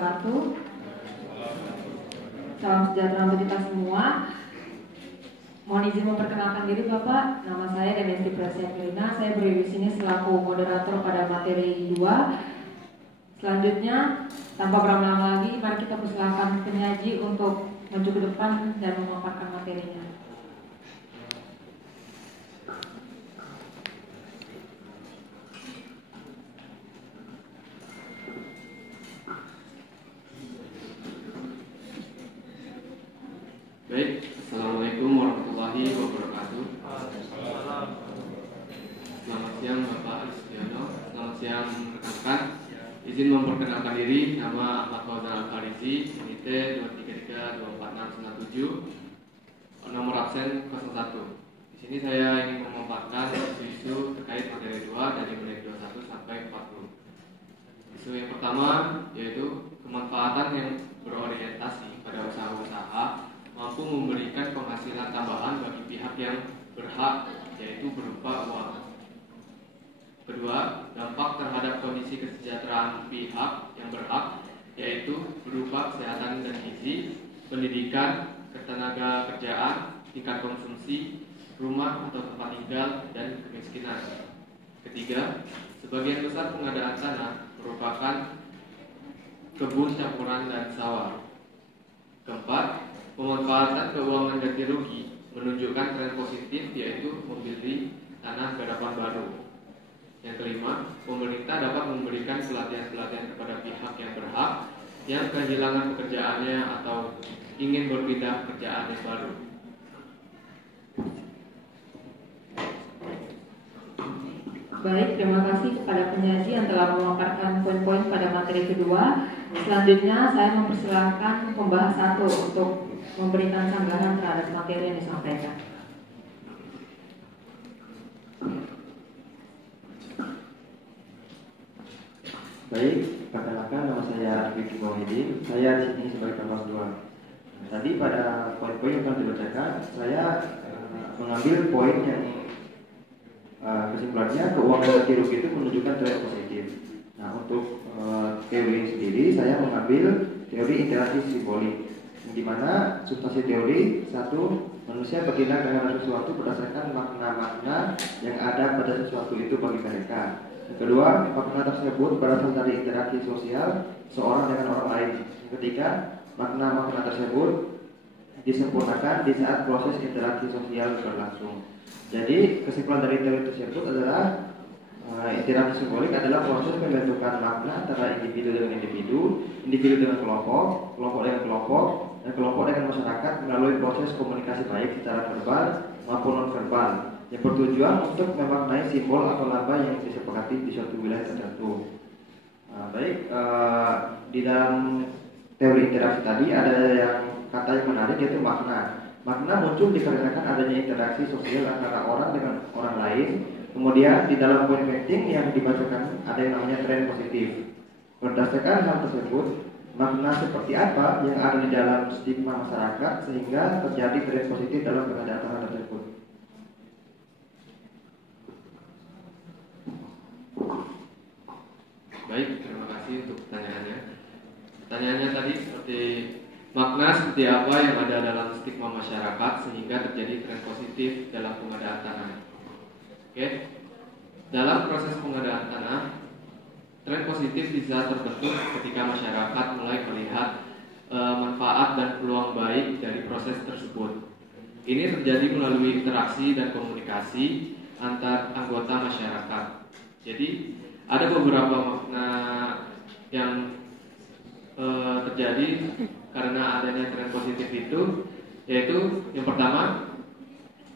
wabarakatuh. Salam sejahtera untuk kita semua. Mohon izin memperkenalkan diri Bapak. Nama saya Demetri Prasiakrina. Saya berdiri di sini selaku moderator pada materi 2. Selanjutnya, tanpa berlama-lama lagi, mari kita persilakan penyaji untuk maju ke depan dan memaparkan materinya. Baik, Assalamualaikum warahmatullahi wabarakatuh. Selamat siang Bapak Istiono, selamat siang rekan-rekan. Izin memperkenalkan diri, nama Ahmad Fauzan Al-Farizi, NIT 233-24697, nomor absen 01. Di sini saya ingin memaparkan isu-isu terkait materi 2 dari menit 21 sampai 40. Isu yang pertama yaitu kemanfaatan yang berorientasi pada usaha-usaha mampu memberikan penghasilan tambahan bagi pihak yang berhak, yaitu berupa uang. Kedua, dampak terhadap kondisi kesejahteraan pihak yang berhak, yaitu berupa kesehatan dan gizi, pendidikan, ketenaga kerjaan, tingkat konsumsi, rumah atau tempat tinggal, dan kemiskinan. Ketiga, sebagian besar pengadaan tanah merupakan kebun campuran dan sawah. Keempat, pemanfaatan keuangan ganti rugi menunjukkan tren positif, yaitu membeli tanah garapan baru. Yang kelima, pemerintah dapat memberikan pelatihan-pelatihan kepada pihak yang berhak yang kehilangan pekerjaannya atau ingin berpindah pekerjaan yang baru. Baik, terima kasih kepada penyaji yang telah memaparkan poin-poin pada materi kedua. Selanjutnya saya mempersilahkan pembahas 1 untuk memberikan sanggahan terhadap materi yang disampaikan. Baik, perkenalkan nama saya Vicky Mohidin. Saya di sini sebagai pengawas 2. Tadi pada poin-poin yang telah dibacakan, saya mengambil poin yang kesimpulannya keuangan ganti rugi itu menunjukkan tren positif. Nah, untuk teori sendiri saya mengambil teori interaksi simbolik, di mana substansi teori 1, manusia bertindak dengan sesuatu berdasarkan makna-makna yang ada pada sesuatu itu bagi mereka. Yang kedua, makna tersebut berasal dari interaksi sosial seorang dengan orang lain. Yang ketiga, makna-makna tersebut disempurnakan di saat proses interaksi sosial berlangsung. Jadi kesimpulan dari teori tersebut adalah interaksi simbolik adalah proses pembentukan makna antara individu dengan individu, individu dengan kelompok, kelompok dengan kelompok, dan kelompok dengan masyarakat melalui proses komunikasi baik secara verbal maupun non-verbal yang bertujuan untuk memaknai simbol atau lambang yang disepakati di suatu wilayah tertentu. Di dalam teori interaksi tadi ada yang kata yang menarik, yaitu makna. Makna muncul dikarenakan adanya interaksi sosial antara orang dengan orang lain. Kemudian di dalam poin penting yang dibacakan ada yang namanya tren positif. Berdasarkan hal tersebut, makna seperti apa yang ada di dalam stigma masyarakat sehingga terjadi tren positif dalam pengadaan tanah tersebut. Baik, terima kasih untuk pertanyaannya. Pertanyaannya tadi seperti makna seperti apa yang ada dalam stigma masyarakat sehingga terjadi tren positif dalam pengadaan tanah. Oke. Dalam proses pengadaan tanah, tren positif bisa terbentuk ketika masyarakat mulai melihat manfaat dan peluang baik dari proses tersebut. Ini terjadi melalui interaksi dan komunikasi antar anggota masyarakat. Jadi ada beberapa makna yang terjadi karena adanya tren positif itu, yaitu yang pertama,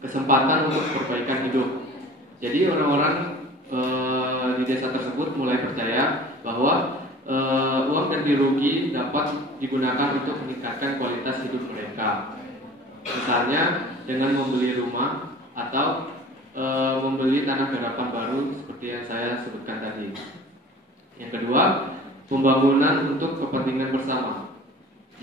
kesempatan untuk perbaikan hidup. Jadi orang-orang di desa tersebut mulai percaya bahwa uang ganti rugi dapat digunakan untuk meningkatkan kualitas hidup mereka. Misalnya dengan membeli rumah atau membeli tanah garapan baru seperti yang saya sebutkan tadi. Yang kedua, pembangunan untuk kepentingan bersama.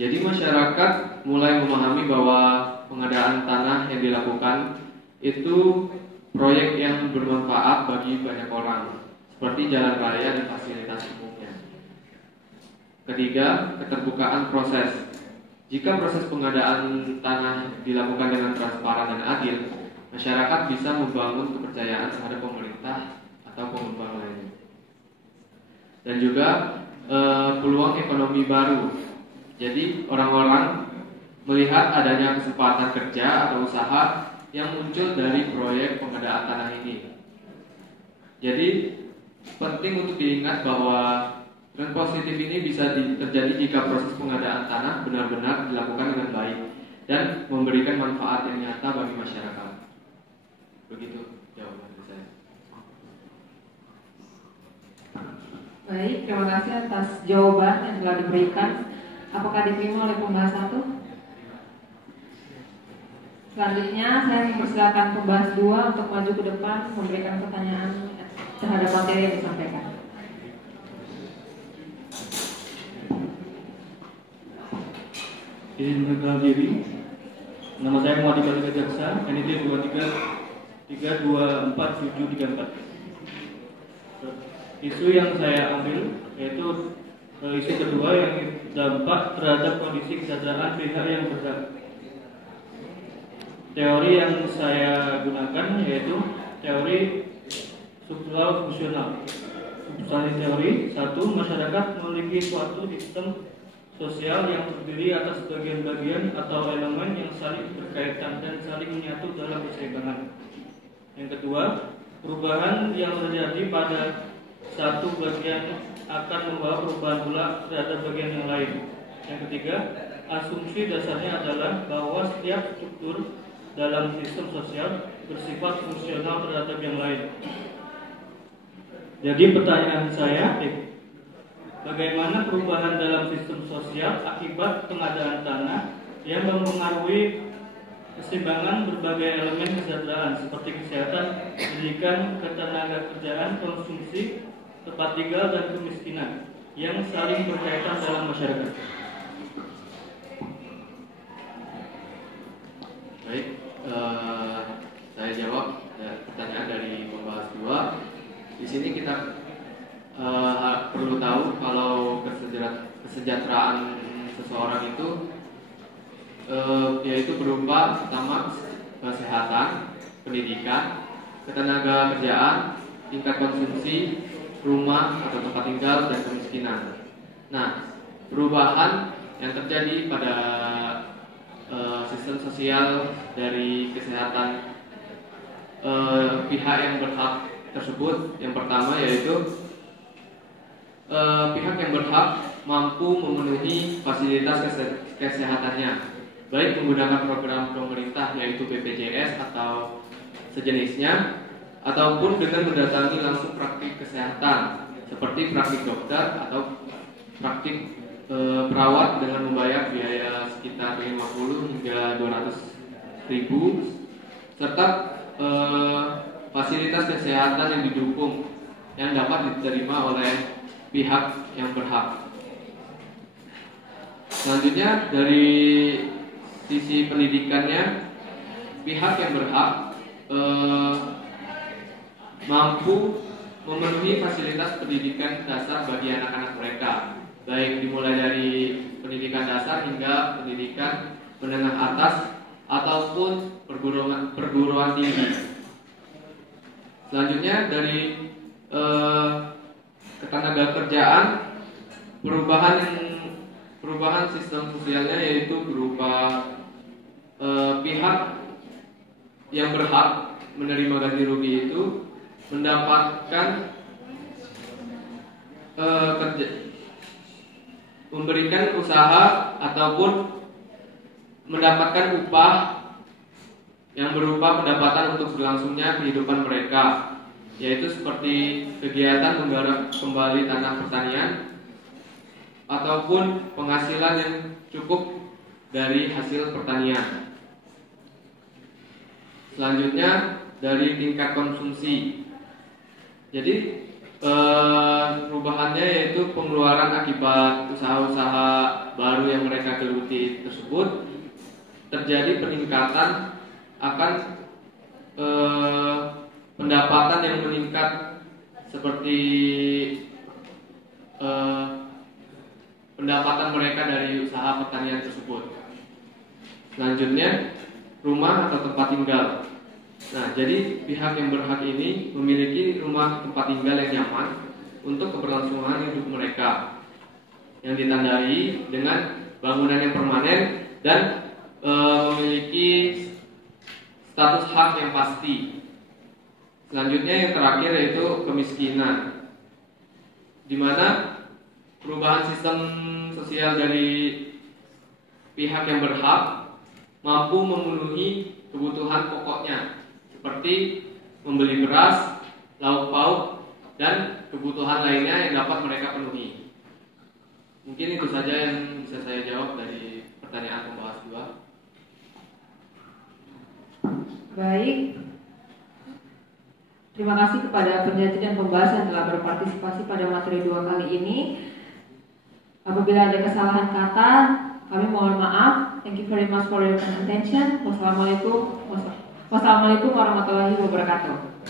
Jadi masyarakat mulai memahami bahwa pengadaan tanah yang dilakukan itu proyek yang bermanfaat bagi banyak orang, seperti jalan raya dan fasilitas umumnya. Ketiga, keterbukaan proses. Jika proses pengadaan tanah dilakukan dengan transparan dan adil, masyarakat bisa membangun kepercayaan terhadap pemerintah atau pengembang lainnya. Dan juga peluang ekonomi baru. Jadi orang-orang melihat adanya kesempatan kerja atau usaha yang muncul dari proyek pengadaan tanah ini. Jadi penting untuk diingat bahwa tren positif ini bisa terjadi jika proses pengadaan tanah benar-benar dilakukan dengan baik dan memberikan manfaat yang nyata bagi masyarakat. Begitu jawaban dari saya. Baik, terima kasih atas jawaban yang telah diberikan. Apakah diterima oleh pembahas satu? Selanjutnya saya mempersilakan pembahas 2 untuk maju ke depan memberikan pertanyaan terhadap materi yang disampaikan. Izin perkenalkan diri. Nama saya Muhammad Iqbal Jaksa, NIT 23247734. Isu yang saya ambil yaitu isu kedua yang dampak terhadap kondisi kesejahteraan pihak yang berhak. Teori yang saya gunakan yaitu teori struktural fungsional. Substansi teori: 1. Masyarakat memiliki suatu sistem sosial yang terdiri atas bagian-bagian atau elemen yang saling berkaitan dan saling menyatu dalam keseimbangan. Yang kedua, perubahan yang terjadi pada satu bagian akan membawa perubahan pula terhadap bagian yang lain. Yang ketiga, asumsi dasarnya adalah bahwa setiap struktur dalam sistem sosial bersifat fungsional terhadap yang lain. Jadi pertanyaan saya, bagaimana perubahan dalam sistem sosial akibat pengadaan tanah yang mempengaruhi keseimbangan berbagai elemen kesejahteraan seperti kesehatan, pendidikan, ketenagakerjaan, konsumsi, tempat tinggal, dan kemiskinan yang saling berkaitan dalam masyarakat. Baik, saya jawab pertanyaan dari pembahas 2. Di sini kita perlu tahu kalau kesejahteraan seseorang itu yaitu berupa pertama kesehatan, pendidikan, ketenagakerjaan, tingkat konsumsi, rumah atau tempat tinggal, dan kemiskinan. Nah, perubahan yang terjadi pada sistem sosial dari kesehatan pihak yang berhak tersebut, yang pertama yaitu pihak yang berhak mampu memenuhi fasilitas kesehatannya, baik menggunakan program pemerintah yaitu BPJS atau sejenisnya, ataupun dengan mendatangi langsung praktik kesehatan seperti praktik dokter atau praktik perawat dengan membayar biaya sekitar 50 hingga 200 ribu, serta fasilitas kesehatan yang didukung yang dapat diterima oleh pihak yang berhak. Selanjutnya dari sisi pendidikannya, pihak yang berhak mampu memenuhi fasilitas pendidikan dasar bagi anak-anak mereka, baik dimulai dari pendidikan dasar hingga pendidikan menengah atas ataupun perguruan tinggi. Selanjutnya dari ketenagakerjaan, perubahan sistem sosialnya yaitu berupa pihak yang berhak menerima ganti rugi itu mendapatkan memberikan usaha ataupun mendapatkan upah yang berupa pendapatan untuk berlangsungnya kehidupan mereka, yaitu seperti kegiatan menggarap kembali tanah pertanian ataupun penghasilan yang cukup dari hasil pertanian. Selanjutnya dari tingkat konsumsi. Jadi perubahannya yaitu pengeluaran akibat usaha-usaha baru yang mereka geluti tersebut, terjadi peningkatan akan pendapatan yang meningkat seperti pendapatan mereka dari usaha pertanian tersebut. Selanjutnya, rumah atau tempat tinggal. Nah, jadi pihak yang berhak ini memiliki rumah tempat tinggal yang nyaman untuk keberlangsungan hidup mereka, yang ditandai dengan bangunan yang permanen dan memiliki status hak yang pasti. Selanjutnya yang terakhir yaitu kemiskinan, di mana perubahan sistem sosial dari pihak yang berhak mampu memenuhi kebutuhan pokoknya seperti membeli beras, lauk pauk, dan kebutuhan lainnya yang dapat mereka penuhi. Mungkin itu saja yang bisa saya jawab dari pertanyaan pembahas 2. Baik. Terima kasih kepada penyaji dan pembahas yang telah berpartisipasi pada materi 2 kali ini. Apabila ada kesalahan kata, kami mohon maaf. Thank you very much for your attention. Wassalamualaikum warahmatullahi wabarakatuh.